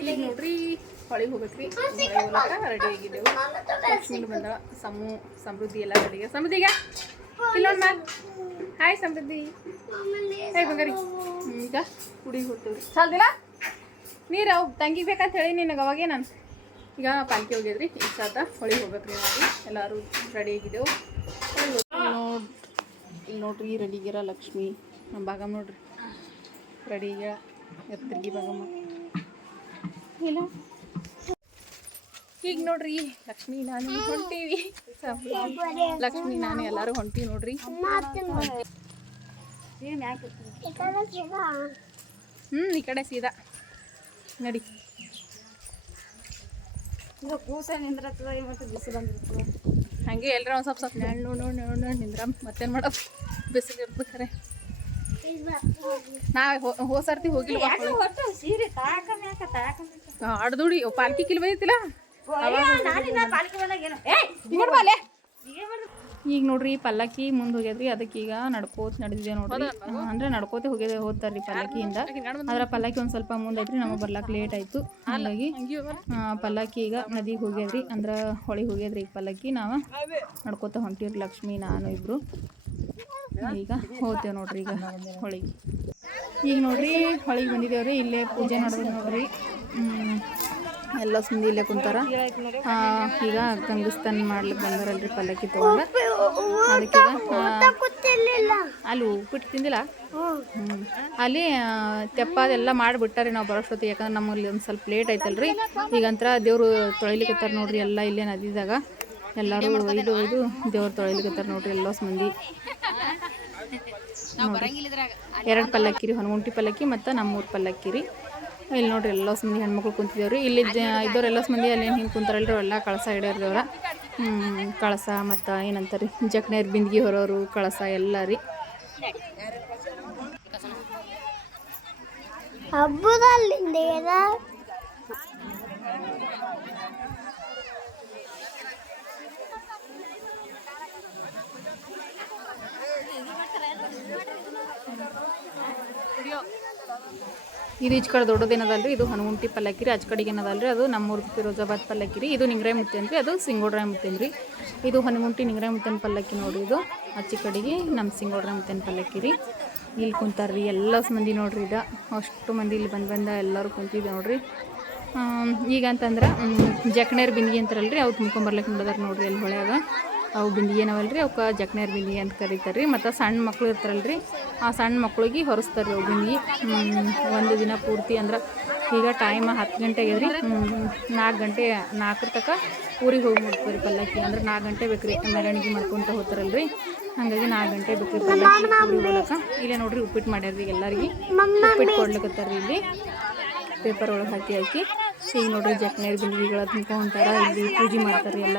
ಈಗ ನೋಡ್ರಿ ಹೊಳಿಗೆ ಹೋಗ್ಬೇಕ್ರಿ. ಹೋಗ್ಲಕ್ಕ ರೆಡಿ ಆಗಿದ್ದೆವು. ಲಕ್ಷ್ಮೀನು ಬಂದ ಸಮು ಸಮೃದ್ಧಿ ಎಲ್ಲ ರೆಡಿ ಸಮೃದ್ಧಿಗ? ಇಲ್ಲೊಂದು ಮ್ಯಾಮ್. ಹಾಯ್ ಸಮೃದ್ಧಿ. ಹಾಯ್ ಬಂಗಾರಿ. ಈಗ ಹುಡುಗಿ ಹೋಗ್ತೀವ್ರಿ. ಚಾಲ್ದಿಲ್ಲ ನೀರು ಅವು ತಂಗಿಗೆ ಬೇಕಂತ ಹೇಳಿ ನಿನಗೆ ಅವಾಗೇ ನಾನು ಈಗ ಪಾಲ್ಕಿ ಹೋಗಿದ್ರಿ. ಈ ಸಾತ ಹೊಳಿಗೆ ಹೋಗ್ಬೇಕ್ರಿ ನಾವು. ಎಲ್ಲರೂ ರೆಡಿ ಆಗಿದ್ದೆವು. ನೋಡ್ ಇಲ್ಲಿ ನೋಡ್ರಿ ರೆಡಿಗಿರ ಲಕ್ಷ್ಮಿ. ನಮ್ಮ ಭಾಗ ನೋಡ್ರಿ. ರೆಡಿಗ ಎತ್ತರ್ಗಿ ಭಾಗಮ್ಮ. ಇಲ್ಲ. ಈಗ ನೋಡ್ರಿ ಲಕ್ಷ್ಮಿ ನಾನು ಹೊಂಟೀವಿ. ಲಕ್ಷ್ಮಿ ನಾನು ಎಲ್ಲರೂ ಹೊಂಟೀವಿ ನೋಡ್ರಿ. ಹ್ಞೂ ಈ ಕಡೆ ಸೀದಾ. ನಡಿ. ಕೂಸ ನಿಂದ್ರತ್ತದ ಇವತ್ತು ಬಿಸಿ ಬಂದಿರ್ತದೆ ಹಂಗೆ ಎಲ್ಲರ ಒಂದು ಸ್ವಲ್ಪ ಸ್ವಲ್ಪ ನೆಣ್ಣು ನೋಡಿ ನಿಂದ್ರ ಮತ್ತೇನು ಮಾಡೋದು? ಬಿಸಿಲು ಇರ್ಬೇಕಾರೆ ನಾವೇ ನಾವು ಹೋ ಸರ್ತಿ ಹೋಗಿಲ್ಲ ಸೀರೆ ತಾಕ ಮ್ಯಾಕ ತಾಕ ಆಡ್ದುಡಿ ಪಾಲ್ಕಿ ಕಿಲ್ ಬಂದಿತ್ತಿಲ್ಲ ಈಗ ನೋಡ್ರಿ ಪಲ್ಲಕ್ಕಿ ಮುಂದೆ ಹೋಗ್ಯದ್ರಿ ಅದಕ್ಕೆ ಈಗ ನಡ್ಕೋತ ನಡೆದಿದೆ ನೋಡ್ರಿ. ಅಂದ್ರೆ ನಡ್ಕೋತೆ ಹೋಗ್ಯದ ಹೋಗ್ತಾರ್ರಿ ಪಲ್ಲಕ್ಕಿಯಿಂದ. ಅದ್ರ ಪಲ್ಲಕ್ಕಿ ಒಂದ್ ಸ್ವಲ್ಪ ಮುಂದೈತ್ರಿ ನಮಗೆ ಬರ್ಲಾಕ್ ಲೇಟ್ ಆಯ್ತು. ಹಾಗಾಗಿ ಆ, ಪಲ್ಲಕ್ಕಿ ಈಗ ನದಿಗೆ ಹೋಗ್ಯದ್ರಿ ಅಂದ್ರ ಹೊಳಿ ಹೋಗ್ಯದ್ರಿ ಈಗ ಪಲ್ಲಕ್ಕಿ. ನಾವು ನಡ್ಕೋತ ಹೊಂಟಿವ್ರಿ ಲಕ್ಷ್ಮಿ ನಾನು ಇಬ್ರು. ಈಗ ಹೋಗ್ತೇವೆ ನೋಡ್ರಿ ಈಗ ಹೊಳಿಗೆ. ಈಗ ನೋಡ್ರಿ ಹೊಳಿಗೆ ಬಂದಿದ್ದೇವ್ರಿ ಇಲ್ಲೇ ಪೂಜೆ ನಡೆದ ನೋಡ್ರಿ. ಎಲ್ಲ ಸುಂದಿ ಇಲ್ಲೇ ಕುಂತಾರ. ಈಗ ಕಂಗಸ್ತಾನ್ ಮಾಡ್ಲಿಕ್ಕೆ ಬಂದಾರಲ್ರಿ ಪಲ್ಲಕ್ಕಿ ತಗೊಂಡ. ಅಲ್ಲಿ ಉಪ್ಪಿಟ್ಟು ತಿಂದಿಲ್ಲ. ಅಲ್ಲಿ ತೆಪ್ಪ ಅದೆಲ್ಲ ಮಾಡಿಬಿಟ್ಟಾರಿ ನಾವು ಬರೋಷ್ಟೊತ್ತಿಗೆ ಯಾಕಂದ್ರೆ ನಮ್ಮಲ್ಲಿ ಒಂದು ಸ್ವಲ್ಪ ಲೇಟ್ ಐತಲ್ರಿ ಈಗಂತರ ದೇವರು ತೊಳಿಲಿಕತ್ತಾರ ನೋಡ್ರಿ, ಎಲ್ಲ ಇಲ್ಲೇ ನದಿದಾಗ. ಎಲ್ಲರೂ ಒಯ್ದು ಒಯ್ದು ದೇವ್ರು ತೊಳಿಲಿಕತ್ತಾರ ನೋಡ್ರಿ ಎಲ್ಲ ಮಂದಿ. ಎರಡು ಪಲ್ಲಕ್ಕಿ ರೀ ಹೊನಗುಂಟಿ ಪಲ್ಲಕ್ಕಿ ಮತ್ತು ನಮ್ಮೂರು ಪಲ್ಲಕ್ಕಿ ರೀ. ಇಲ್ಲಿ ನೋಡ್ರಿ ಎಲ್ಲ ಮಂದಿ ಹೆಣ್ಮಕ್ಳು ಕುಂತಿದ್ದೇವ್ರಿ ಇಲ್ಲಿ ಜ ಇದ್ದವ್ರು ಎಲ್ಲ ಮಂದಿ ಅಲ್ಲಿ ಏನು ಹಿಂಗೆ ಕುಂತಾರಲ್ರಿ ಎಲ್ಲ ಕಳಸ ಹಿಡಿಯೋರ್ದವ್ರ. ಕಳಸ ಮತ್ತು ಏನಂತಾರೆ ಜಕ್ನೇರ್ ಬಿಂದಿಗೆ ಹೊರೋರು ಕಳಸ ಎಲ್ಲ ರೀ. ಹಬ್ಬದಲ್ಲಿಂದ ಇದು ಈಚ ಕಡೆ ದೊಡ್ಡದೇನದಲ್ರಿ ಇದು ಹನುಮಂಟಿ ಪಲ್ಲಕ್ಕಿರಿ ಆಚ ಕಡೆಗೆ ಏನದಲ್ರಿ? ಅದು ನಮ್ಮೂರು ಫಿರೋಜಾಬಾದ್ ಪಲ್ಲಕ್ಕಿರಿ ಇದು ನಿಂಗ್ರಾಯಿ ಮುತ್ತೇನು ರೀ, ಅದು ಸಿಂಗೋಡ್ರಾಯ್ ಮುತ್ತೇನು ರೀ. ಇದು ಹನುಮಂಟಿ ನಿಂಗ್ರಾಯಿ ಮುತ್ತೇನ ಪಲ್ಲಕ್ಕಿ ನೋಡಿ ಇದು, ಆಚೆ ಕಡೆಗೆ ನಮ್ಮ ಸಿಂಗೋಡ್ರಾಯ್ ಮುತ್ತೇನ ಪಲ್ಲಕ್ಕಿರಿ ಇಲ್ಲಿ ಕುಂತಾರ್ರಿ ಎಲ್ಲ ಮಂದಿ ನೋಡ್ರಿ ಇದು, ಅಷ್ಟು ಮಂದಿ ಇಲ್ಲಿ ಬಂದು ಬಂದ ಎಲ್ಲರೂ ಕುಂತಿದ್ದೆ ನೋಡ್ರಿ. ಈಗ ಅಂತಂದ್ರೆ ಜಕ್ನೇರ್ ಬಿಂದಿಗೆ ಅಂತಾರಲ್ರಿ ಅವು ತುಂಬ್ಕೊಂಬರ್ಲಿಕ್ಕೆ ನೋಡಿದಾರೆ ನೋಡ್ರಿ ಅಲ್ಲಿ ಹೊಳ್ಯಾಗ. ಅವು ಬಿಂದಿಗೆ ಏನವಲ್ರಿ? ಅವಕ್ಕೆ ಜಕ್ನೇರ್ ಬಿಂದಿ ಅಂತ ಕರೀತಾರೆ ರೀ ಮತ್ತು ಸಣ್ಣ ಮಕ್ಕಳು ಇರ್ತಾರಲ್ಲ ರೀ ಆ ಸಣ್ಣ ಮಕ್ಳಿಗೆ ಹೊರಸ್ತಾರೆ ರೀ ಅವು ಬಿಂದಿ. ಒಂದು ದಿನ ಪೂರ್ತಿ ಅಂದ್ರೆ ಈಗ ಟೈಮ್ ಹತ್ತು ಗಂಟೆಗೆ ರೀ ನಾಲ್ಕು ಗಂಟೆ ನಾಲ್ಕರ ತನಕ ಊರಿಗೆ ಹೋಗಿ ಮುಟ್ತಾರೆ ಪಲ್ಲಕ್ಕಿ. ಅಂದ್ರೆ ನಾಲ್ಕು ಗಂಟೆ ಬೇಕು ರೀ ಮೆರವಣಿಗೆ ಮಾಡ್ಕೊತ ಹೋಗ್ತಾರಲ್ಲ ರೀ ಹಾಗಾಗಿ ನಾಲ್ಕು ಗಂಟೆ ಬೇಕು ರೀ ಪಲ್ಲಕ್ಕಿ ಇಲ್ಲೇ ನೋಡ್ರಿ ಉಪ್ಪಿಟ್ಟು ಮಾಡ್ಯಾರ್ರಿ ಎಲ್ಲರಿಗೆ. ಉಪ್ಪಿಟ್ಟು ಕೊಡ್ಲಿಕ್ಕತ್ತಾರ್ರಿ ಇಲ್ಲಿ. ಪೇಪರ್ ಒಳಗೆ ಹಾಕಿ ಹಾಕಿ. ಈಗ ನೋಡ್ರಿ ಜಕ್ನೇರ್ ಬಿಂದಿಗೆಗಳ ತುಂಬ್ಕೊಂತಾರ. ಇಲ್ಲಿ ಪೂಜೆ ಮಾಡ್ತಾರೆ ಎಲ್ಲ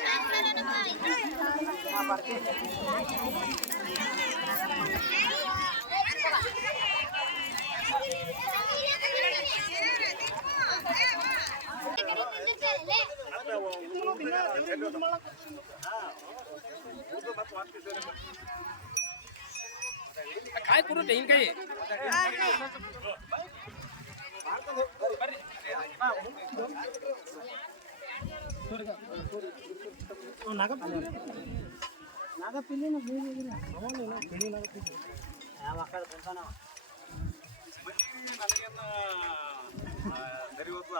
काय करू देईन काही ಬರ್ರಿ ಬಿಂದಿಗೆಗಳಿಟ್ಟು ಕಾಯಿ ಕೊಡು ತೆಂಗಿನಕಾಯಿ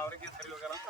ಅವರಿಗೆ ಸರಿ ಹೋಗಲ್ಲ ಅಂತ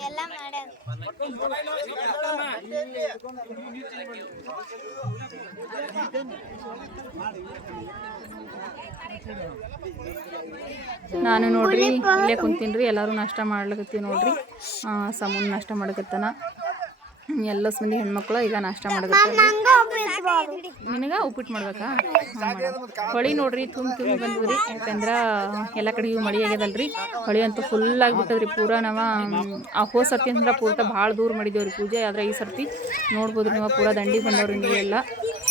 ಎಲ್ಲ ನಾನು ನೋಡ್ರಿ ಇಲ್ಲೇ ಕುಂತೀನ್ರಿ ಎಲ್ಲರೂ ನಾಷ್ಟ ಮಾಡ್ಲಿಕತ್ತೀವಿ ನೋಡ್ರಿ. ಸಮೂನ್ ನಾಷ್ಟ ಮಾಡಕತ್ತಾನ ಎಲ್ಲ ಮಂದಿ ಹೆಣ್ಮಕ್ಳು ಈಗ ನಾಷ್ಟ ಮಾಡಕತ್ತಾರ. ನಿನಗ ಉಪ್ಪಿಟ್ಟು ಮಾಡ್ಬೇಕಾ? ಹೊಳಿ ನೋಡ್ರಿ, ತುಂಬ ತುಂಬಿ ಬಂದದ್ರಿ ಯಾಕಂದ್ರೆ ಎಲ್ಲ ಇವು ಮಳಿ ಆಗ್ಯದಲ್ರಿ. ಹೊಳಿ ಅಂತೂ ಫುಲ್ ಆಗಿಬಿಟ್ಟದ್ರಿ. ಪೂರಾ ನಾವು ಆ ಹೋ ಸರ್ತಿ ಅಂದ್ರೆ ಪೂರ್ತ ಭಾಳ ದೂರ ಮಾಡಿದೇವ್ರಿ ಪೂಜೆ. ಆದ್ರೆ ಈ ಸರ್ತಿ ನೋಡ್ಬೋದ್ರಿ ನೀವು, ಪೂರಾ ದಂಡಿ ಬಂದವ್ರಿ ನೀವೆಲ್ಲ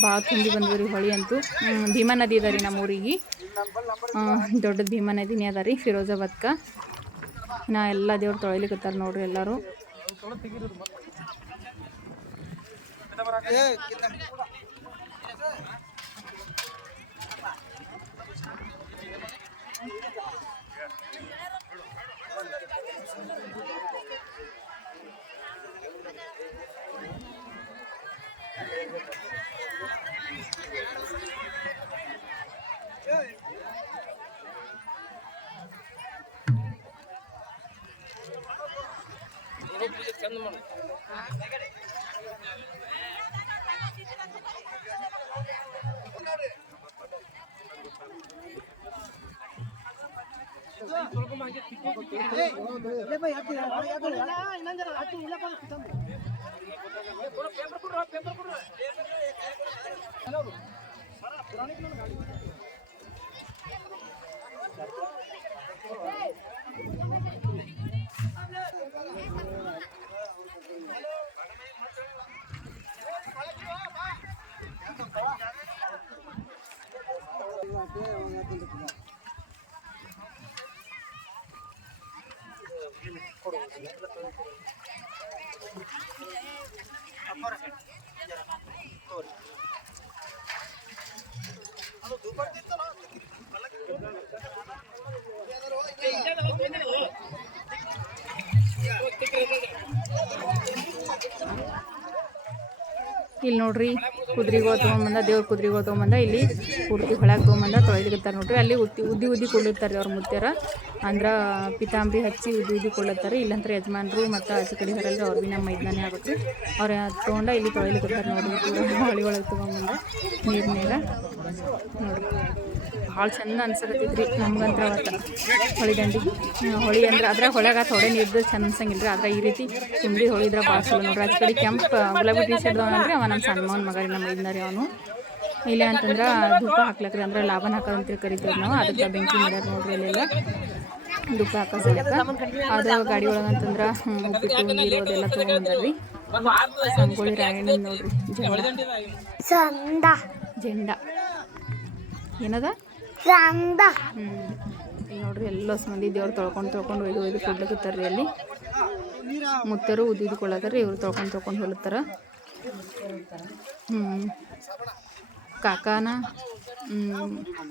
ಭಾಳ ತುಂಬಿ ಬಂದವ್ರಿ ಹೊಳಿ ಅಂತೂ. ಭೀಮಾ ನದಿ ಅದ ರೀ ನಮ್ಮ ಊರಿಗೆ. ದೊಡ್ಡ ಭೀಮಾ ನದಿನೇ ಅದ ರೀ ಫಿರೋಜಾಬಾದ್ಕ. ನಾ ಎಲ್ಲ ದೇವ್ರು ತೊಳಿಲಿಕತ್ತಾರ ನೋಡ್ರಿ ಎಲ್ಲರೂ. ಇಲ್ಲಿ Gracias. ನೋಡ್ರಿ. ಕುದ್ರಿಗಳು ತೊಗೊಂಬಂದ, ದೇವ್ರ ಕುದ್ರಿಗಳು ತೊಗೊಂಬಂದ, ಇಲ್ಲಿ ಪೂರ್ತಿ ಹೊಳಗೆ ತೊಗೊಂಬಂದ ತೊಳೆದಿರ್ತಾರೆ ನೋಡ್ರಿ. ಅಲ್ಲಿ ಉದ್ದಿ ಉದ್ದಿ ಉದ್ದಿ ಕೊಡ್ಲಿರ್ತಾರೆ ಅವ್ರ ಮುತ್ಯಾರ ಅಂದ್ರೆ ಪಿತಾಂಬರಿ ಹಚ್ಚಿ ಉದ್ದು ಉದ್ದಿ ಕೊಡ್ಲತ್ತಾರೆ ಇಲ್ಲಂದ್ರೆ ಯಜಮಾನ್ರು ಮತ್ತು ಆಚೆ ಕಡೆ ಹರಲ್ರಿ ಅವ್ರು ಭೀ ನಮ್ಮ ಮೈದಾನೆ ಆಗುತ್ತೆ. ಅವ್ರು ತೊಗೊಂಡ ಇಲ್ಲಿ ತೊಳೆಲಿಕತ್ತಾರೆ ನೋಡ್ರಿ ನೋಡಿ. ಹೊಳಿ ಒಳಗೆ ತೊಗೊಂಬಂದು ನೀರಿನಾಗ ನೋಡ್ರಿ ಭಾಳ ಚಂದ ಅನ್ಸಕತ್ತೈತ್ರಿ ನಮ್ಗಂತ್ರ ಅವತ್ತು ಹೊಳಿ ದಂಡಿ ಹ್ಮ್, ಹೊಳಿ ಅಂದ್ರೆ ಅದ್ರಾಗ ಹೊಳ್ಯಾಗ ತೊಡೆ ನೀರ್ದು ಚಂದ ಅನ್ಸಂಗಿಲ್ಲ ರೀ. ಆದ್ರೆ ಈ ರೀತಿ ತುಂಬಿ ಹೊಳಿದ್ರೆ ಭಾಳ ಚಲೋ ನೋಡ್ರಿ. ಆಚೆ ಕಡೆ ಕೆಂಪು ಗುಲಾಬಿ ಟೀ ಶರ್ಟ್ ಅಂದ್ರೆ ಅವ ನಮ್ಮ ಸಣ್ಣ ಮಗ ರೀ ನಮ್ಮ ರೀ ಅವನು. ಇಲ್ಲ ಅಂತಂದ್ರೆ ಧೂಪ ಹಾಕ್ಲಕ್ರಿ ಅಂದ್ರೆ ಲಾಭನ ಹಾಕೋದಂತ ಕರಿತೀವಿ ನಾವು. ಅದಕ್ಕೆ ಬೆಂಕಿ ಮಾಡ್ಯಾರ ನೋಡ್ರಿ ಇಲ್ಲೆಲ್ಲ. ಧೂಪ ಹಾಕೋ ಸಲಕ ಅದು ಗಾಡಿ ಒಳಗೆ ಅಂತಂದ್ರೆ ಉಪ್ಪಿಟ್ಟು ನೀರು ತೊಗೊಂಡ್ರಿ ಸಂಗೊಳ್ಳಿ ರಾಯಣ್ಣ ನೋಡ್ರಿ ಜೆಂಡ. ಜೆಂಡ. ಏನದ? ಚಂದ. ಹ್ಞೂ ನೋಡ್ರಿ ಎಲ್ಲ ಮಂದಿ ದೇವ್ರು ತೊಳ್ಕೊಂಡು ತೊಳ್ಕೊಂಡು ಒಯ್ದು ಒಯ್ದು ಕೊಡ್ಲಿಕತ್ತಾರ್ರಿ ಅಲ್ಲಿ. ಮುತ್ತರು ಉದ್ದಿದ್ಕೊಳ್ಳತ್ತಾರ ಇವ್ರು ತೊಳ್ಕೊಂಡು ತೊಳ್ಕೊಂಡು ಹೊಲತ್ತಾರ. ಹ್ಞೂ ಕಾಕಾನ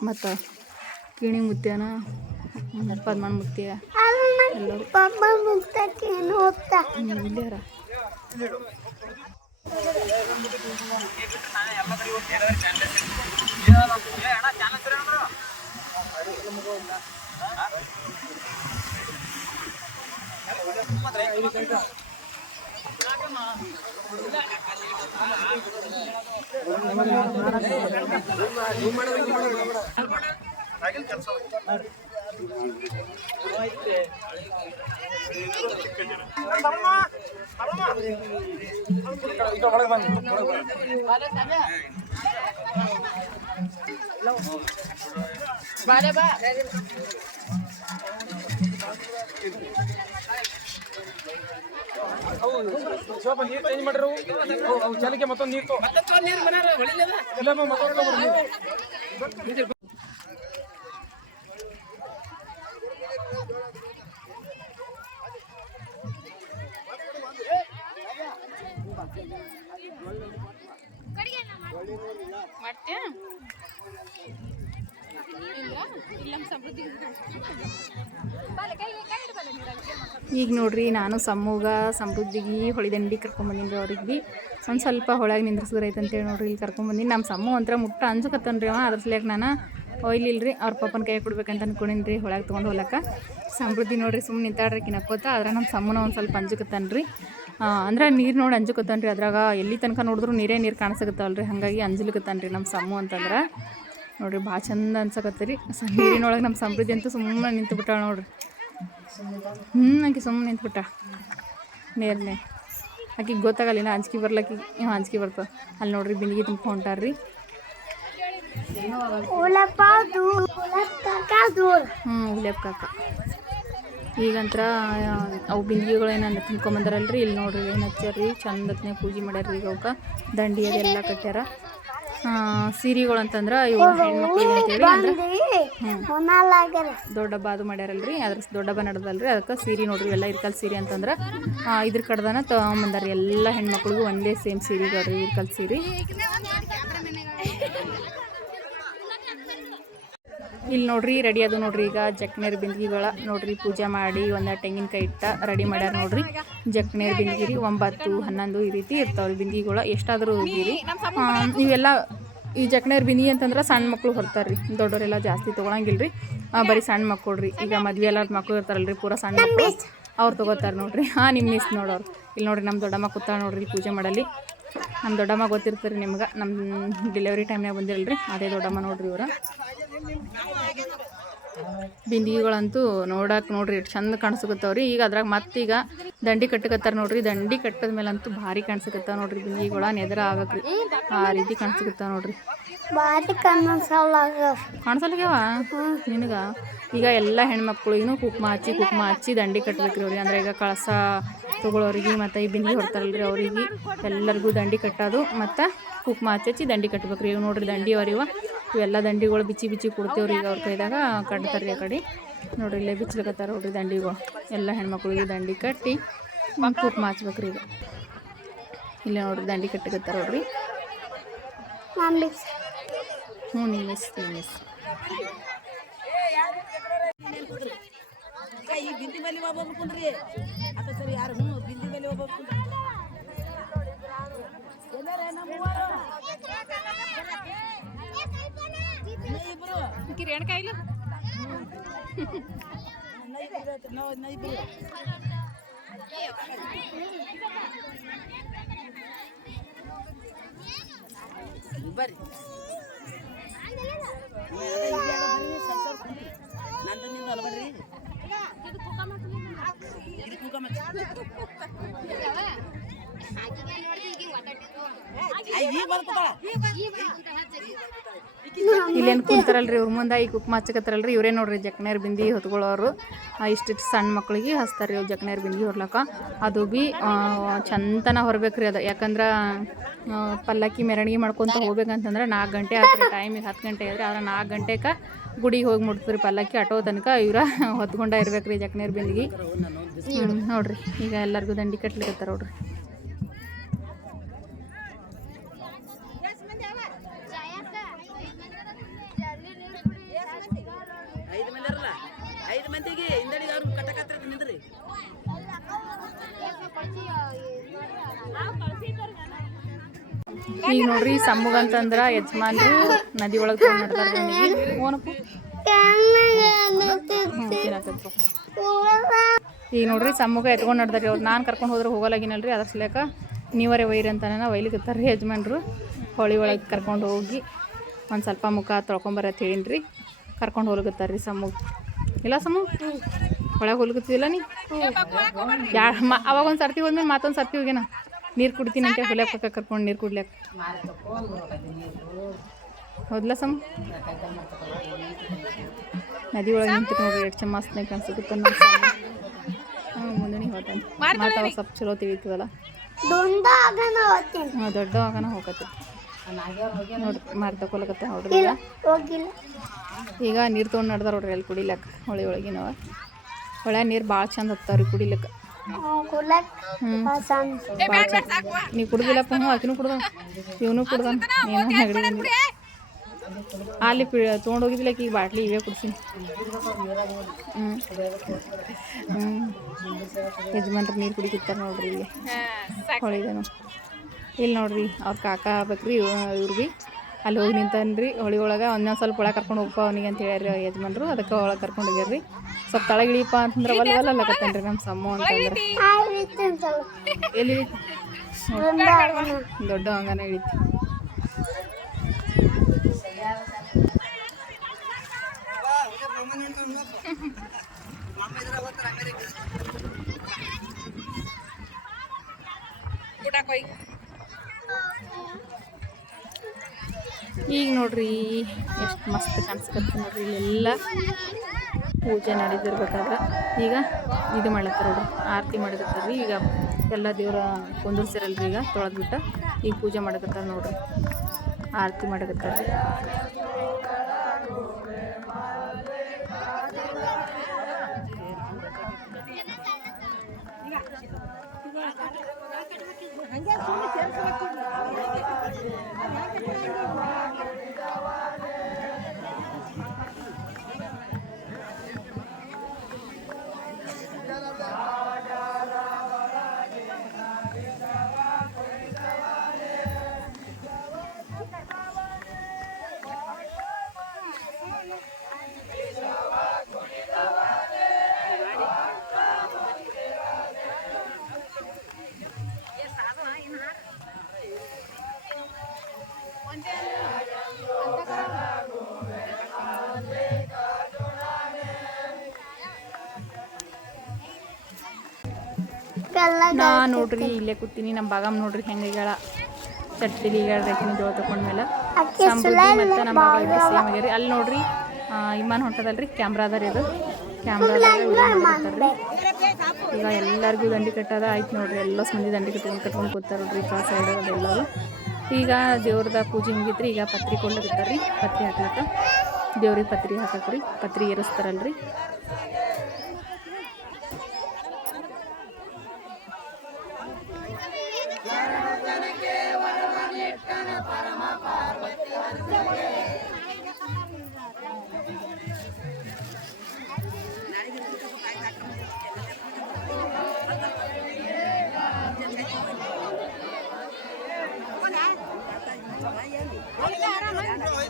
ಮತ್ತು ಕಿಣಿ ಮುತ್ಯನ ಪದ ಮಾಡಿ ಮುಗ್ತೀಯ ಎಲ್ಲರೂ ಇಲ್ಲಿಯಾರ ಕೆಲಸ ಬಾಲೆ ಬಾ ಅವು ಸ್ವಲ್ಪ ನೀರು ಚೇಂಜ್ ಮಾಡ್ರು ಅವು ಚಲಿಕೆ ಮತ್ತೊಂದು ನೀರು ಮತ್ತೊಂದು ನೀರು ಮನೆಯವ್ರ ಹೊಳಿಲ್ಲ ಇಲ್ಲ ಮತ್ತೊಂದು ಈಗ ನೋಡ್ರಿ, ನಾನು ಸಮ್ಮೂಗ ಸಮೃದ್ಧಿಗೆ, ಹೊಳಿದಂಡಿ ಕರ್ಕೊಂಬಂದಿನಿ ಅವ್ರಿಗೆ. ಭೀ ಒಂದು ಸ್ವಲ್ಪ ಹೊಳಗೆ ನಿಂದ್ರಿಸಿದ್ರೈತೆ ಅಂತೇಳಿ ನೋಡ್ರಿ, ಇಲ್ಲಿ ಕರ್ಕೊಂಬಂದಿನಿ. ನಮ್ಮ ಸಮ್ಮು ಅಂತ ಮುಟ್ಟ ಅಂಜಕತ್ತನ್ರಿ ಅವ, ಅದ್ರ ಸಲಿಯಾಗ ನಾನು ಒಯ್ಲಿಲ್ರಿ ಅವ್ರ ಪಪ್ಪನ ಕೈ ಕೊಡ್ಬೇಕಂತ ಅನ್ಕೊಂಡಿನ್ರಿ ಹೊಳಗೆ ತೊಗೊಂಡು ಹೋಗಕ್ಕೆ ಸಮೃದ್ಧಿ ನೋಡ್ರಿ ಸುಮ್ಮನೆ ನಿಂತಾಡ್ರಿ ಕಿನಕೋತ ಆದ್ರೆ ನಮ್ಮ ಸಮ್ಮನ ಒಂದು ಸ್ವಲ್ಪ ಅಂಜಕತ್ತಾನ್ರಿ. ಅಂದ್ರೆ ನೀರು ನೋಡಿ ಅಂಜಕತ್ತಾನ್ರಿ. ಅದ್ರಾಗ ಎಲ್ಲಿ ತನಕ ನೋಡಿದ್ರು ನೀರೇ ನೀರು ಕಾಣಿಸಕತ್ತಾವಲ್ರಿ ಹಾಗಾಗಿ ಅಂಜಲಿಕತ್ತಾನ್ರಿ ನಮ್ಮ ಸಮ್ಮು ಅಂತಂದ್ರೆ. ನೋಡ್ರಿ ಭಾಳ ಚಂದ ಅನ್ಸಕತ್ತೀರಿ. ರೀ ನೀರಿನೊಳಗೆ ನಮ್ಮ ಸಮೃದ್ಧಿ ಅಂತೂ ಸುಮ್ಮನೆ ನಿಂತು ಬಿಟ್ಟಾಳ ನೋಡ್ರಿ. ಹ್ಞೂ ಆಕೆ ಸುಮ್ಮನೆ ನಿಂತ್ಬಿಟ್ಟ. ನೇರ್ನೆ ಆಕಿಗೆ ಗೊತ್ತಾಗಲ್ಲ ಇನ್ನು ಅಂಜಿಕೆ ಬರ್ಲಕ್ಕಿ ಅಂಜಿಕೆ ಬರ್ತದೆ ಅಲ್ಲಿ ನೋಡ್ರಿ ಬಿಂದಿಗೆ ತುಂಬ ಹೊಂಟಾರ್ರಿ. ದೂರ. ಹ್ಞೂ ಉಲಿಯಪ್ಪ ಕಾಕ. ಈಗಂತ್ರ ಅವು ಬಿಂದಿಗೆಗಳು ಏನಂದ್ರೆ ತುಂಬ್ಕೊಂಬಂದಾರಲ್ರಿ ಇಲ್ಲಿ ನೋಡ್ರಿ ಏನು ಹಚ್ಚಾರ್ರಿ ಚಂದತ್ನೆ ಪೂಜೆ ಮಾಡ್ಯಾರ್ರಿ ಈಗ ಅವಕ್ಕೆ ದಂಡಿ ಅದೆಲ್ಲ ಕಟ್ಟ್ಯಾರ. ಆ, ಸೀರೆಗಳು ಅಂತಂದ್ರೆ ಇವು ಹೆಣ್ಮಕ್ಳಿಗೆ ಅಂತೇಳಿ ಅಂದ್ರೆ ದೊಡ್ಡ ಬಾದು ಅದು ಮಾಡ್ಯಾರಲ್ರಿ ಅದ್ರ ದೊಡ್ಡ ಹಬ್ಬ ನಡೆದಲ್ರಿ ಅದಕ್ಕೆ ಸೀರೆ ನೋಡ್ರಿ ಎಲ್ಲ ಇರ್ಕಲ್ ಸೀರೆ ಅಂತಂದ್ರೆ ಇದ್ರ ಕಡ್ದನ ತೊಗೊಂಬಂದಾರಿ ಎಲ್ಲ ಹೆಣ್ಮಕ್ಳಿಗೂ ಒಂದೇ ಸೇಮ್ ಸೀರೆಗಳ್ರಿ ಇರ್ಕಲ್ ಸೀರೆ. ಇಲ್ಲಿ ನೋಡ್ರಿ ರೆಡಿ ಅದು ನೋಡ್ರಿ ಈಗ. ಜಕ್ನೇರ್ ಬಿಂದಿಗೆಗಳ ನೋಡ್ರಿ, ಪೂಜೆ ಮಾಡಿ ಒಂದು ತೆಂಗಿನಕಾಯಿ ಇಟ್ಟ ರೆಡಿ ಮಾಡ್ಯಾರ ನೋಡ್ರಿ. ಜಕ್ನೇರ್ ಬಿಂದಿಗಿರಿ ಒಂಬತ್ತು, ಹನ್ನೊಂದು ಈ ರೀತಿ ಇರ್ತಾವ್ರಿ ಬಿಂದಿಗೆಗಳು. ಎಷ್ಟಾದರೂ ಹೋಗಿರಿ ಇವೆಲ್ಲ ಈ ಜಕ್ನೇರ್ ಬಿಂದಿಗೆ ಅಂತಂದ್ರೆ ಸಣ್ಣ ಮಕ್ಕಳು ಹೊರ್ತಾರೆ ರೀ. ದೊಡ್ಡವರೆಲ್ಲ ಜಾಸ್ತಿ ತೊಗೊಳಂಗಿಲ್ಲ ರೀ ಬರೀ ಸಣ್ಣ ಮಕ್ಕಳು ರೀ ಈಗ ಮದ್ವೆ ಎಲ್ಲ ಮಕ್ಳು ಇರ್ತಾರಲ್ರಿ, ಪೂರ ಸಣ್ಣ ಮಕ್ಕಳು ಅವ್ರು ತೊಗೋತಾರೆ ನೋಡ್ರಿ. ಹಾಂ ನಿಮ್ಮ ಮಿಸ್ ನೋಡೋರು. ಇಲ್ಲಿ ನೋಡ್ರಿ ನಮ್ಮ ದೊಡ್ಡಮ್ಮ ಕೂತಾಳೆ ನೋಡ್ರಿ ಪೂಜೆ ಮಾಡಲಿ. ನಮ್ಮ ದೊಡ್ಡಮ್ಮ ಗೊತ್ತಿರ್ತಾರೆ ನಿಮ್ಗೆ. ನಮ್ಮ ಡೆಲಿವರಿ ಟೈಮ್ನಾಗ ಬಂದಿರಲ್ರಿ. ಅದೇ ದೊಡ್ಡಮ್ಮ ನೋಡ್ರಿ ಇವ್ರು. ಬಿಂದಿಗೆಗಳಂತೂ ನೋಡಕ್ಕೆ ನೋಡ್ರಿ ಎಷ್ಟು ಚಂದ ಕಾಣಿಸ್ಕತ್ತವ್ರಿ. ಈಗ ಅದ್ರಾಗ ಮತ್ತೀಗ ದಂಡಿ ಕಟ್ಟಕತ್ತಾರ ನೋಡ್ರಿ. ದಂಡಿ ಕಟ್ಟದ ಮೇಲಂತೂ ಭಾರಿ ಕಾಣಿಸ್ಕತ್ತಾವ ನೋಡ್ರಿ ಬಿಂದಿಗೆಗಳ. ನೆದರ ಆಗ್ಬೇಕ್ರಿ. ಆ ರೀತಿ ಕಾಣಿಸ್ಕತ್ತಾವ ನೋಡ್ರಿ. ಕಾಣಿಸಲ್ಗ್ಯಾವ? ನಿನಗ? ಈಗ ಎಲ್ಲ ಹೆಣ್ಮಕ್ಳಿಗೂ ಕುಕ್ಮ ಹಚ್ಚಿ ಕುಕ್ಮ ಹಚ್ಚಿ ದಂಡಿ ಕಟ್ಬೇಕ್ರಿ ಅವ್ರಿಗೆ. ಅಂದ್ರೆ ಈಗ ಕಳಸ ತಗೊಳ್ಳೋರಿಗೆ ಮತ್ತು ಈ ಬಿಂದಿಗೆ ಹೊಡ್ತಾರಲ್ರಿ ಅವ್ರಿಗೆ. ಎಲ್ಲರಿಗೂ ದಂಡಿ ಕಟ್ಟೋದು ಮತ್ತು ಕುಕ್ಮ ಹಚ್ಚಿ ಹಚ್ಚಿ ದಂಡಿ ಕಟ್ಬೇಕ್ರಿ. ಈಗ ನೋಡ್ರಿ ದಂಡಿ ಅವರಿವ. ಇವೆಲ್ಲ ದಂಡಿಗಳು ಬಿಚ್ಚಿ ಬಿಚ್ಚಿ ಕೊಡ್ತೇವ್ರಿ ಈಗ ಅವ್ರ ಕೈದಾಗ ಕಟ್ತಾರ್ರಿ ಆ ಕಡೆ. ನೋಡ್ರಿ ಇಲ್ಲೇ ಬಿಚ್ಚಲಿಕತ್ತಾರ ನೋಡ್ರಿ ದಂಡಿಗಳು. ಎಲ್ಲ ಹೆಣ್ಮಕ್ಳಿಗೆ ದಂಡಿ ಕಟ್ಟಿ ಕೂಪ್ ಮಾಚ್ಬೇಕ್ರಿ ಈಗ. ಇಲ್ಲೇ ನೋಡ್ರಿ ದಂಡಿ ಕಟ್ಟಿಕತ್ತಾರ ನೋಡ್ರಿ. ಹ್ಞೂ ನೀವು ಮಿಸ್ ನೀವು ಮಿಸ್ ಈ ಬಿಂದಿ ಮೇಲೆ ಒಬ್ಬೊಬ್ರು ಕುಂದ್ರಿ ಅದ ಸರಿ ಯಾರು ಹ್ಞೂ ಬಿಂದಿ ಮೇಲೆ ಒಬ್ಬೊಬ್ರು ಕುಂದ್ರಿ ಎಲ್ಲಾರ ನಮ್ಮ ಮೂವರು? ಇನ್ನ ಇಬ್ರು ಕಿರಣಕಾಯಿಲು ಇನ್ನ ಇಬ್ರು ಆಯ್ತು. ನಾವು ಇನ್ನ ಇಬ್ರು ಬರ್ರಿ ನಂದು ನಿಂದು ಅಲ್ಲ ಬರ್ರಿ ಇದಕ್ಕೆ ಮುಖ ಮಾಡಿ ಈಗ ಬರ್ತಾಳ ಇಲ್ಲೇನು ಕುಂತಾರಲ್ರಿ, ಇವ್ರ ಮುಂದೆ ಈ ಕುಕ್ಮ ಹಚ್ಚಕತ್ತಾರಲ್ರಿ ಇವರೇ ನೋಡ್ರಿ ಜಕ್ನೇರ್ ಬಿಂದಿ ಹೊತ್ಕೊಳ್ಳೋರು ಇಷ್ಟಿಷ್ಟು ಸಣ್ಣ ಮಕ್ಳಿಗೆ ಹಚ್ತಾರೆ ಇವ್ರು ಜಕ್ನೇರ್ ಬಿಂದಿ ಹೊರ್ಲಕ್ಕ ಅದು ಭೀ ಚಂತನ ರೀ ಅದು. ಯಾಕಂದ್ರೆ ಪಲ್ಲಕ್ಕಿ ಮೆರವಣಿಗೆ ಮಾಡ್ಕೊತ ಹೋಗ್ಬೇಕಂತಂದ್ರೆ ನಾಲ್ಕು ಗಂಟೆ ಆಗ್ತದೆ ಟೈಮಿಗೆ ಹತ್ತು ಗಂಟೆ ಆದರೆ ಆದ್ರೆ ನಾಲ್ಕು ಗಂಟೆಗೆ ಗುಡಿಗೆ ಹೋಗಿ ಮುಟ್ತೀರಿ ಪಲ್ಲಕ್ಕಿ, ಆಟೋ ತನಕ ಇವ್ರ ಹೊತ್ಕೊಂಡ ರೀ ಜಕ್ನೇರ್ ಬಿಂದಿಗೆ. ನೋಡ್ರಿ, ಈಗ ಎಲ್ಲರಿಗೂ ದಂಡಿ ಕಟ್ಲಿಕ್ಕೆ ನೋಡ್ರಿ. ಈಗ ನೋಡ್ರಿ ಸಮ್ಮುಗ ಅಂತಂದ್ರ ಯಜಮಾನ್ರು ನದಿ ಒಳಗೆ ಈಗ ನೋಡ್ರಿ ಸಮ್ಮುಗ ಎತ್ಕೊಂಡು ನಡ್ದಾರಿ. ಅವ್ರು ನಾನು ಕರ್ಕೊಂಡು ಹೋದ್ರೆ ಹೋಗಲಾಗಿನಲ್ರಿ. ಅದ್ರ ಸಲಕ ನೀವರೆ ಒಯ್ರಿ ಅಂತ ಒಯ್ಲಿಕತ್ತಾರ ರೀ ಯಜಮಾನ್ರು. ಹೊಳಿ ಒಳಗೆ ಕರ್ಕೊಂಡು ಹೋಗಿ ಒಂದು ಸ್ವಲ್ಪ ಮುಖ ತೊಳ್ಕೊಂಬರತ್ ಹೇಳಿನ್ರಿ. ಕರ್ಕೊಂಡು ಹೋಗ್ಲಿಕತ್ತಾರ ರೀ ಸಮ್ಮುಗ. ಇಲ್ಲ ಸಮ್ಮು? ಒಳಗೆ ಹೋಗ್ಲಿಕತ್ತಿಲ್ಲ ನೀ? ಅವಾಗ ಒಂದು ಸರ್ತಿ ಹೋದ್ಮೇಲೆ ಮತ್ತೊಂದು ಸರ್ತಿ ಹೋಗ್ಯಾನ? ನೀರು ಕುಡ್ತೀನಿ ಅಂತ ಹೊಲೆ ಪಕ್ಕ ಕರ್ಕೊಂಡು ನೀರು ಕುಡ್ಲಕ್ಕ ಹೌದಲ್ಲ ಸಮ್? ನದಿ ಒಳಗೆ ನಿಂತು ನೋಡ್ರಿ ಎಷ್ಟು ಚಂದ ಮಸ್ತ್ ಕಾಣಿಸುತ್ತೆ ಹಾಂ ಮುಂದೆ ಹೋಗ್ತಾನೆ. ಮಾತಾವ ಸ್ವಲ್ಪ ಚಲೋ ತಿಳಿತದಲ್ಲ ಹಾಂ ದೊಡ್ಡ ಆಗನ ಹೋಗತ್ತೆ. ನೋಡ್ರಿ ಮಾರಿ ತಗೊಳಕತ್ತ ನೋಡ್ರಿ ಈಗ. ನೀರು ತೊಗೊಂಡು ನಡ್ದಾರ ನೋಡ್ರಿ ಅಲ್ಲಿ ಕುಡಿಲಕ್ಕ ಹೊಳೆ ಒಳಗಿನವ. ಹೊಳೆ ನೀರು ಭಾಳ ಚಂದ ಹತ್ತಾವ್ರಿ ಕುಡಿಲಕ್ಕ ನೀವು ಕುಡ್ದಿಲ್ಲಪ್ಪ ಹ್ಞೂ ಆಕಿನೂ ಕುಡ್ದ ಇವನು ಕುಡ್ದ ನೀನು ಬಂದಿಲ್ಲ. ಅಲ್ಲಿ ಪಿ ತೊಗೊಂಡೋಗಿದ್ದಿಲ್ಲ ಈಗ ಬಾಟ್ಲಿ ಇವೇ ಕುಡ್ಸೀನಿ. ಹ್ಞೂ ಹ್ಞೂ ಯಜಮಾನ್ರು ನೀರು ಕುಡಿತಿರ್ತಾರೆ ನೋಡ್ರಿ ಇಲ್ಲಿ. ಹೊಳಿದೇನು. ಇಲ್ಲಿ ನೋಡ್ರಿ ಅವ್ರ ಕಾಕ ಆಗ್ಬೇಕ್ರಿ ಇವ್ರು ಭೀ. ಅಲ್ಲಿ ಹೋಗಿ ನಿಂತನ್ರಿ. ಹೊಳಿ ಒಳಗೆ ಒಂದೊಂದು ಸ್ವಲ್ಪ ಒಳಗೆ ಕರ್ಕೊಂಡು ಹೋಗಪ್ಪ ಅವನಿಗೆ ಅಂತ ಹೇಳ್ಯಾರ ಯಜಮಾನ್ರು. ಅದಕ್ಕೆ ಒಳಗೆ ಕರ್ಕೊಂಡು ಹೋಗ್ಯಾರ್ರಿ. ಸ್ವಲ್ಪ ತಳಗೆ ಇಳಿಯಪ್ಪ ಅಂತಂದ್ರೆ ಒಲ್ಲ ಒಲ್ಲ ನಮ್ಮ ಸಮ್ಮ ಅಂತಂದ್ರೆ. ಎಲ್ಲಿ ದೊಡ್ಡ ಹಂಗನ ಇಳಿತಿ. ಈಗ ನೋಡ್ರಿ, ಎಷ್ಟು ಮಸ್ತ್ ಕಾಣಿಸ್ಕತ್ತೆ ನೋಡ್ರಿ ಇಲ್ಲೆಲ್ಲ ಪೂಜೆ ನಡೆದಿರ್ಬೇಕಾದ್ರೆ ಈಗ ಇದು ಮಾಡ್ಲತ್ತಾರ ನೋಡ್ರಿ, ಆರತಿ ಮಾಡಕತ್ತಾರ ಈಗ ಎಲ್ಲ ದೇವ್ರ ಕುಂದಿರ್ಸಿರಲ್ರಿ ಈಗ ತೊಳೆದ್ಬಿಟ್ಟು. ಈಗ ಪೂಜೆ ಮಾಡಕತ್ತಾರ ನೋಡ್ರಿ, ಆರತಿ ಮಾಡಕತ್ತಾರ ಎಲ್ಲ ನಾ ನೋಡ್ರಿ ಇಲ್ಲೇ ಕೂತೀನಿ. ನಮ್ಮ ಬಾಗಮ್ ನೋಡ್ರಿ ಹೆಂಗೆ ಹೇಳ ಚಟ್ಟಿಲಿ ಈಗ ರೇಖಿನ ಜೋಳ ತಗೊಂಡ್ಮೇಲೆ ಸಮೃದ್ಧಿ ಮತ್ತು ನಮ್ಮ ಬಾಗ ಇಬ್ಬರು ಸೇಮ್ ಆಗ್ಯಾರಿ ಅಲ್ಲಿ ನೋಡ್ರಿ ಇಮಾನ್ ಹೊಂಟದಲ್ರಿ ಕ್ಯಾಮ್ರಾ ಇದು. ರೀ ಅದು ಕ್ಯಾಮ್ರಾ ಈಗ ಎಲ್ಲರಿಗೂ ದಂಡಿ ಕಟ್ಟದ ಆಯ್ತು ನೋಡ್ರಿ. ಎಲ್ಲ ಮಂದಿ ದಂಡಿ ಕಟ್ಕೊಂಡು ಕಟ್ಕೊಂಡು ಕೂತಾರ ನೋಡ್ರಿ ಕಾ ಸೈಡ್ ಅದೆಲ್ಲರೂ ಈಗ ದೇವ್ರದ ಪೂಜೆ ಮುಗಿತ್ರಿ ಈಗ ಪತ್ರಿ ಕೊಳ್ಳಕತ್ತಾರ್ರಿ ಪತ್ರಿ ಹಾಕ್ಲಕ್ಕ. ದೇವ್ರಿಗೆ ಪತ್ರಿ ಹಾಕಕ್ರಿ. ಪತ್ರಿ ಏರಿಸ್ತಾರಲ್ರಿ.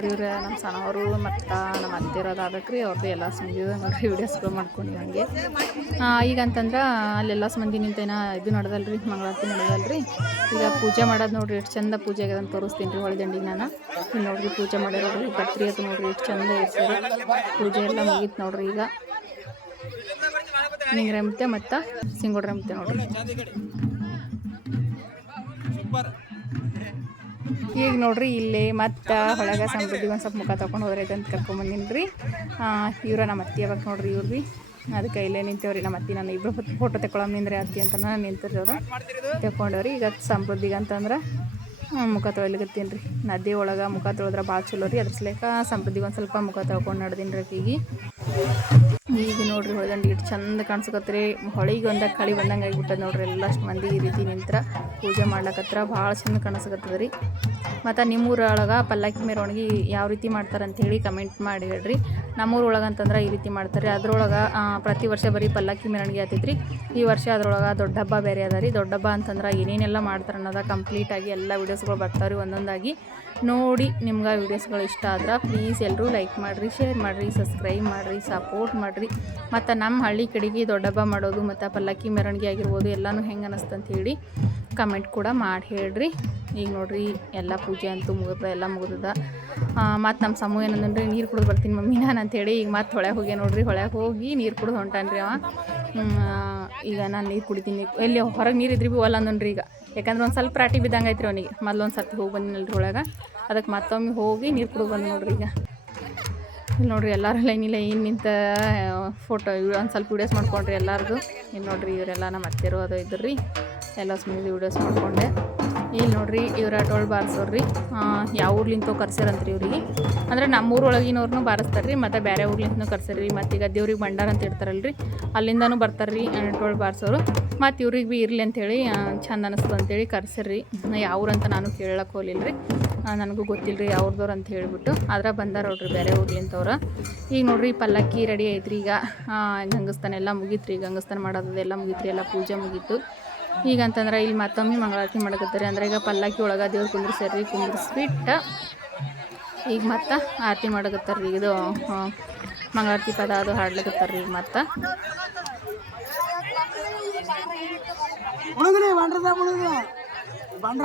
ನೋಡ್ರಿ ಇವ್ರು ನಮ್ಮ ಸಣ್ಣವರು ಮತ್ತು ನಮ್ಮ ಅತ್ತಿರೋದು ರೀ ಅವ್ರದ್ದು ಎಲ್ಲ ಸಂಜೆ ನೋಡ್ರಿ ವೀಡಿಯೋಸ್ಗಳು ಮಾಡ್ಕೊಂಡು ಹಂಗೆ. ಈಗಂತಂದ್ರೆ ಅಲ್ಲೆಲ್ಲ ಮಂದಿ ನಿಂತೇನ ಇದು ನಡೆದಲ್ರಿ, ಮಂಗಳಾರತಿ ನಡೆದಲ್ರಿ. ಈಗ ಪೂಜೆ ಮಾಡೋದು ನೋಡ್ರಿ, ಎಷ್ಟು ಚಂದ ಪೂಜೆ ಆಗ್ಯದ ತೋರಿಸ್ತೀನಿ ರೀ ಹೊಳೆದಂಡಿಗೆ ನಾನು. ನೋಡ್ರಿ ಪೂಜೆ ಮಾಡಿರೋದು ಪತ್ರಿ ಅದು ನೋಡ್ರಿ, ಎಷ್ಟು ಚಂದ ಇರ್ತಾರೆ ಪೂಜೆ ಎಲ್ಲ ಮುಗೀತು ನೋಡ್ರಿ ಈಗ. ನಿಂಗ್ರೆಂಬತೆ ಮತ್ತು ಮತ್ತೆ ನೋಡ್ರಿ. ಈಗ ನೋಡ್ರಿ, ಇಲ್ಲೇ ಮತ್ತೆ ಹೊಳಗ ಸಮೃದ್ಧಿ ಒಂದು ಸ್ವಲ್ಪ ಮುಖ ತಗೊಂಡು ಹೋದ್ರೈತೆ ಅಂತ ಕರ್ಕೊಂಬಂದಿನಿ ರೀ ಇವ್ರ ನಮ್ಮ ಅತ್ತಿ ಯಾವಾಗ ನೋಡ್ರಿ ಇವ್ರು ರೀ ಅದಕ್ಕೆ ಇಲ್ಲೇ ನಿಂತೇವ್ರಿ, ನಮ್ಮ ಅತ್ತಿ ನಾನು ಇಬ್ಬರು ಫೋಟೋ ತಗೊಳಮ್ ನಿಂದ್ರೆ, ಅತ್ತಿ ಅಂತ ನಿಂತಿರಿ ಅವರು. ತಗೊಂಡವ್ರಿ ಈಗ ಸಮೃದ್ಧಿಗೆ ಅಂತಂದ್ರೆ ಮುಖ ತೊಳಿಲಿಕತ್ತೀನಿ ರೀ ನದಿ ಒಳಗೆ ಮುಖ ತೊಳೆದ್ರೆ ಭಾಳ ಚಲೋ ರೀ, ಅದ್ರ ಸಲೇಕ ಸಮೃದ್ಧಿಗೆ ಒಂದು ಸ್ವಲ್ಪ ಮುಖ ತೊಳ್ಕೊಂಡು ನಡ್ದೀನಿ ರೀ ಈಗ ಈಗ ನೋಡ್ರಿ ಹೊಳೆದಂಡಿ ಇಟ್ಟು ಚಂದ ಕಾಣಿಸ್ಕತ್ರಿ ಹೊಳಿಗೆ ಒಂದ ಕಳಿ ಬಂದಂಗೆ ಆಗಿಬಿಟ್ಟದ ನೋಡ್ರಿ ಎಲ್ಲಷ್ಟು ಮಂದಿ ಈ ರೀತಿ ನಿಂತ್ರ ಪೂಜೆ ಮಾಡ್ಲಕತ್ರ ಭಾಳ ಚಂದ ಕಾಣಿಸ್ಕತ್ತದ ರೀ. ಮತ್ತು ನಿಮ್ಮೂರೊಳಗೆ ಪಲ್ಲಕ್ಕಿ ಮೆರವಣಿಗೆ ಯಾವ ರೀತಿ ಮಾಡ್ತಾರೆ ಹೇಳಿ ಕಮೆಂಟ್ ಮಾಡಿ ಹೇಳ್ರಿ. ನಮ್ಮೂರೊಳಗೆ ಅಂತಂದ್ರೆ ಈ ರೀತಿ ಮಾಡ್ತಾರೆ ಅದ್ರೊಳಗೆ ಪ್ರತಿ ವರ್ಷ ಬರೀ ಪಲ್ಲಕ್ಕಿ ಮೆರವಣಿಗೆ ಆತೈತ್ರಿ. ಈ ವರ್ಷ ಅದ್ರೊಳಗೆ ದೊಡ್ಡ ಹಬ್ಬ ಬೇರೆ ಅದ ರೀ. ದೊಡ್ಡ ಹಬ್ಬ ಅಂತಂದ್ರೆ ಏನೇನೆಲ್ಲ ಮಾಡ್ತಾರೆ ಅನ್ನೋದ ಕಂಪ್ಲೀಟಾಗಿ ಎಲ್ಲ ವೀಡಿಯೋಸ್ಗಳು ಬರ್ತಾವೆ ರೀ ಒಂದೊಂದಾಗಿ. ನೋಡಿ ನಿಮ್ಗೆ ವೀಡಿಯೋಸ್ಗಳು ಇಷ್ಟ ಆದ್ರೆ ಪ್ಲೀಸ್ ಎಲ್ಲರೂ ಲೈಕ್ ಮಾಡಿರಿ ಶೇರ್ ಮಾಡಿರಿ ಸಬ್ಸ್ಕ್ರೈಬ್ ಮಾಡಿರಿ ಸಪೋರ್ಟ್ ಮಾಡಿರಿ. ಮತ್ತು ನಮ್ಮ ಹಳ್ಳಿ ಕಡೆಗೆ ದೊಡ್ಡಬ್ಬ ಮಾಡೋದು ಮತ್ತು ಪಲ್ಲಕ್ಕಿ ಮೆರವಣಿಗೆ ಆಗಿರ್ಬೋದು ಎಲ್ಲನೂ ಹೆಂಗೆ ಅನ್ನಿಸ್ತಂತ ಹೇಳಿ ಕಮೆಂಟ್ ಕೂಡ ಮಾಡಿ ಹೇಳ್ರಿ. ಈಗ ನೋಡ್ರಿ ಎಲ್ಲ ಪೂಜೆ ಅಂತೂ ಮುಗಿದ, ಎಲ್ಲ ಮುಗಿದ ಮತ್ತು ನಮ್ಮ ಸಮೂಹ ಏನಂದ್ರೆ ನೀರು ಕುಡಿದು ಬರ್ತೀನಿ ಮಮ್ಮಿ ನಾನು ಅಂತೇಳಿ ಈಗ ಮತ್ತೆ ಹೊಳೆ ಹೋಗಿ ನೋಡಿರಿ ಹೊಳೆ ಹೋಗಿ ನೀರು ಕುಡಿದು ಹೊಂಟಾನ್ರಿ ಅವ. ಈಗ ನಾನು ನೀರು ಕುಡಿತೀನಿ. ಎಲ್ಲಿ ಹೊರಗೆ ನೀರು ಇದ್ರಿ ಭೀ ಒಲ್ಲ ಅಂದನ್ರಿ ಈಗ. ಯಾಕಂದ್ರೆ ಒಂದು ಸ್ವಲ್ಪ ರಾಟಿ ಬಿದ್ದಂಗೆ ಐತ್ರಿ ಅವನಿಗೆ. ಮೊದಲು ಒಂದು ಸರ್ತಿ ಹೋಗಿ ಬಂದಿನಲ್ರಿ ಒಳಗೆ. ಅದಕ್ಕೆ ಮತ್ತೊಮ್ಮೆ ಹೋಗಿ ನೀರು ಕುಡಿದು ಬಂದು ನೋಡ್ರಿ ಈಗ. ಇಲ್ಲಿ ನೋಡ್ರಿ ಎಲ್ಲರೂ ಲೈನ್ ಏನು ನಿಂತ, ಫೋಟೋ ಒಂದು ಸ್ವಲ್ಪ ವೀಡಿಯೋಸ್ ಮಾಡ್ಕೊಂಡ್ರಿ ಎಲ್ಲಾರ್ದು. ಇನ್ನು ನೋಡ್ರಿ ಇವರೆಲ್ಲ ನಮ್ಮ ಅತ್ತೆರು ಇದ್ರಿ ಎಲ್ಲ ಸುಮ್ಮನೆ ವೀಡಿಯೋಸ್ ಮಾಡ್ಕೊಂಡೆ. ಇಲ್ಲಿ ನೋಡ್ರಿ ಇವ್ರ ಟೋಲ್ ಬಾರಿಸೋರ್ರಿ. ಯಾವ ಊರ್ಲಿಂತೋ ಕರ್ಸ್ಯಾರಂತ್ರಿ ಇವ್ರಿಗೆ. ಅಂದ್ರೆ ನಮ್ಮೂರೊಳಗಿನವ್ರನ್ನೂ ಬಾರಿಸ್ತಾರೆ ರೀ ಮತ್ತು ಬೇರೆ ಊರ್ಲಿಂತನೂ ಕರ್ಸ್ಯಾರ ರೀ ಮತ್ತು ಈಗ ದೇವ್ರಿಗೆ ಭಂಡಾರ ಅಂತ ಇಡ್ತಾರಲ್ರಿ, ಅಲ್ಲಿಂದನೂ ಬರ್ತಾರೆ ರೀ ಟೋಲ್ ಬಾರಿಸೋರು. ಮತ್ತು ಇವ್ರಿಗೆ ಭೀ ಇರಲಿ ಅಂತೇಳಿ ಚಂದ ಅನಿಸ್ತು ಅಂತೇಳಿ ಕರ್ಸರಿ ಯಾವ ಊರಂತ ನಾನು ಕೇಳಕ್ಕೆ ಹೋಗಲಿಲ್ಲ ರೀ ನನಗೂ ಗೊತ್ತಿಲ್ಲ ರೀ ಅವ್ರದವ್ರು ಅಂತ ಹೇಳಿಬಿಟ್ಟು. ಆದ್ರೆ ಬಂದಾರ ನೋಡ್ರಿ ಬೇರೆ ಊರ್ಲಿಂತವ್ರು. ಈಗ ನೋಡ್ರಿ ಪಲ್ಲಕ್ಕಿ ರೆಡಿ ಐತ್ರಿ ಈಗ. ಗಂಗಸ್ತಾನ ಎಲ್ಲ ಮುಗೀತ್ರಿ ಗಂಗಸ್ತಾನ ಮಾಡೋದೆಲ್ಲ ರೀ ಎಲ್ಲ ಪೂಜೆ ಮುಗೀತು. ಈಗ ಅಂತಂದ್ರೆ ಇಲ್ಲಿ ಮತ್ತೊಮ್ಮೆ ಮಂಗಳಾರತಿ ಮಾಡಕತ್ತಾರೆ ಅಂದ್ರೆ ಈಗ ಪಲ್ಲಕ್ಕಿ ಒಳಗೆ ದೇವ್ರು ಕುಂದ್ರಿಸ್ಯಾರ್ರಿ ಕುಂದ್ರಿಸ್ಬಿಟ್ಟು ಈಗ ಮತ್ತೆ ಆರತಿ ಮಾಡಕತ್ತಾರ್ರಿ ಇದು ಮಂಗಳಾರತಿ ಪದ ಅದು ಹಾಡ್ಲಕತ್ತಾರ ಈಗ ಮತ್ತೆ. ಬಂಡ್ರ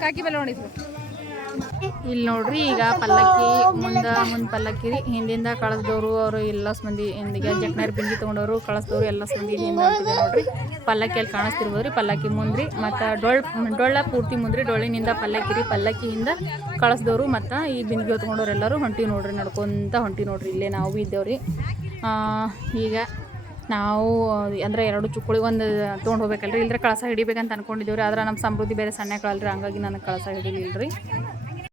ಕಾಕಿ ಇಲ್ಲಿ ನೋಡ್ರಿ ಈಗ ಪಲ್ಲಕ್ಕಿ ಮುಂದ ಮುಂದ್ ಪಲ್ಲಕ್ಕಿ ಹಿಂದಿಂದ ಕಳಸ್ದವ್ರು ಅವರು ಎಲ್ಲ ಮಂದಿ ಹಿಂದಿಗೆ ಜಕ್ನಾರ್ ಬಿಂದಿ ತೊಗೊಂಡವರು ಕಳಸ್ದವ್ರು ಎಲ್ಲ ಮಂದಿ ನೋಡ್ರಿ. ಪಲ್ಲಕ್ಕಿಯಲ್ಲಿ ಕಾಣಿಸ್ತಿರ್ಬೋದು ರೀ, ಪಲ್ಲಕ್ಕಿ ಮುಂದ್ರಿ. ಮತ್ತು ಡೊಳ್ ಡೊಳ್ಳ ಪೂರ್ತಿ ಮುಂದ್ರಿ, ಡೊಳ್ಳಿನಿಂದ ಪಲ್ಲಕ್ಕಿ ರೀ ಪಲ್ಲಕ್ಕಿಯಿಂದ ಕಳಿಸ್ದವ್ರು ಮತ್ತು ಈ ಬಿಂದಿಗೆ ಹೊತ್ಕೊಂಡವ್ರು ಎಲ್ಲರೂ ಹೊಂಟಿ ನೋಡ್ರಿ, ನಡ್ಕೊಂತ ಹೊಂಟಿ ನೋಡ್ರಿ. ಇಲ್ಲೇ ನಾವು ಇದ್ದೇವ್ರಿ. ಈಗ ನಾವು, ಅಂದ್ರೆ ಎರಡು ಚುಕ್ಕುಳಿ ಒಂದು ತೊಗೊಂಡು ಹೋಗ್ಬೇಕಲ್ರಿ. ಇಲ್ಲದ್ರೆ ಕಳಸ ಹಿಡಿಬೇಕಂತ ಅನ್ಕೊಂಡಿದ್ದೇವ್ರಿ. ಆದ್ರೆ ನಮ್ಮ ಸಮೃದ್ಧಿ ಬೇರೆ ಸಣ್ಣ ಕಳಲ್ರಿ. ಹಂಗಾಗಿ ನನಗೆ ಕಳಸ ಹಿಡಿಲಿಲ್ಲ ರೀ